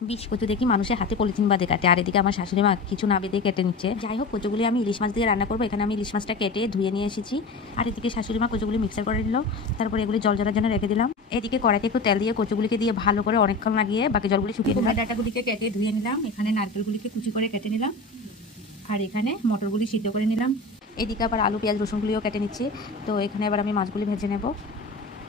বিষ কচু দেখি মানুষের হাতে পলিথিন বাঁধে কাটে, আর এদিকে আমার শাশুড়ি মা কিছু না বেঁধে কেটে নিচ্ছে। যাই হোক, কচুগুলি আমি ইলিশ মাছ দিয়ে রান্না করবো। এখানে আমি ইলিশ মাছটা কেটে ধুয়ে নিয়ে এসেছি, আর এদিকে শাশুড়ি মা কচুগুলি মিক্সার করে নিল। তারপরে এগুলি জল ঝরার জন্য রেখে দিলাম। এদিকে কড়াইতে একটু তেল দিয়ে কচুগুলিকে দিয়ে ভালো করে অনেকক্ষণ লাগিয়ে বাকি জলগুলি শুকিয়ে দিলাম। ডাটাগুলিকে কেটে ধুয়ে নিলাম। এখানে নারকেলগুলিকে কুচি করে কেটে নিলাম, আর এখানে মটরগুলি সিদ্ধ করে নিলাম। এদিকে আবার আলু পেঁয়াজ রসুনগুলিও কেটে নিচ্ছি। তো এখানে আবার আমি মাছগুলি ভেজে নেব।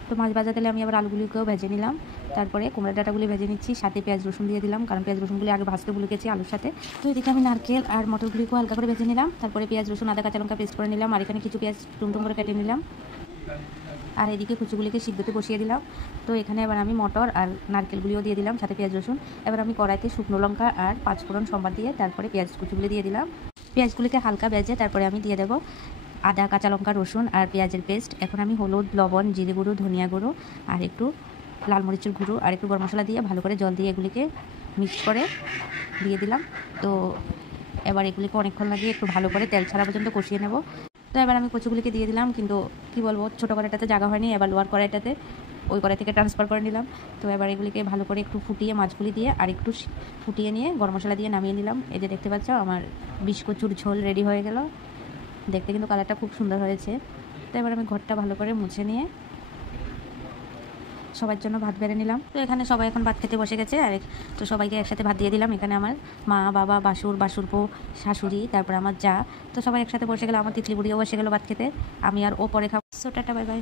তো মাছ ভাজা তেলে আমি আবার আলুগুলিকেও ভেজে নিলাম। তারপরে কুমড়া ডাঁটাগুলি ভেজে নিচ্ছি, সাথে পেঁয়াজ রসুন দিয়ে দিলাম, কারণ পেঁয়াজ রসুনগুলি আগে ভাজতে ভুলে গেছি আলুর সাথে। তো এদিকে আমি নারকেল আর মটরগুলিকেও হালকা করে ভেজে নিলাম। তারপরে পেঁয়াজ রসুন আদা কাঁচা লঙ্কা পেস্ট করে নিলাম, আর এখানে কিছু পেঁয়াজ টুমটুম করে কেটে নিলাম। আর এদিকে কচুগুলিকে সিদ্ধতে বসিয়ে দিলাম। তো এখানে এবার আমি মটর আর নারকেলগুলিও দিয়ে দিলাম, সাথে পেঁয়াজ রসুন। এবার আমি কড়াইতে শুকনো লঙ্কা আর পাঁচফোড়ন সম্বাদ দিয়ে তারপরে পেঁয়াজ কুচিগুলি দিয়ে দিলাম। পেঁয়াজগুলিকে হালকা ভেজে তারপরে আমি দিয়ে দেবো আদা কাঁচা লঙ্কা রসুন আর পেঁয়াজের পেস্ট। এখন আমি হলুদ লবণ জিরে গুঁড়ো ধনিয়া গুঁড়ো আর একটু লাল মরিচের গুঁড়ো আর একটু গরম মশলা দিয়ে ভালো করে জল দিয়ে এগুলিকে মিক্স করে দিয়ে দিলাম। তো এবার এগুলিকে অনেকক্ষণ লাগিয়ে একটু ভালো করে তেল ছাড়া পর্যন্ত কষিয়ে নেব। তো এবার আমি কচুগুলিকে দিয়ে দিলাম, কিন্তু কি বলবো, ছোটো কড়াইটাতে জায়গা হয়নি, এবার লোয়ার কড়াইটাতে ওই কড়াই থেকে ট্রান্সফার করে নিলাম। তো এবার এগুলিকে ভালো করে একটু ফুটিয়ে মাছগুলি দিয়ে আর একটু ফুটিয়ে নিয়ে গরম মশলা দিয়ে নামিয়ে নিলাম। এই যে দেখতে পাচ্ছ আমার বিষ কচুর ঝোল রেডি হয়ে গেল। দেখতে কিন্তু কালারটা খুব সুন্দর হয়েছে। তো এবার আমি ঘরটা ভালো করে মুছে নিয়ে সবার জন্য ভাত বেড়ে নিলাম। তো এখানে সবাই এখন ভাত খেতে বসে গেছে, আর তো সবাইকে একসাথে ভাত দিয়ে দিলাম। এখানে আমার মা বাবা বাসুরপো শাশুড়ি, তারপরে আমার যা, তো সবাই একসাথে বসে গেলো। আমার তিতলি বুড়িও বসে গেলো ভাত খেতে, আমি আর ও পরে খাবো। So tata, bye bye.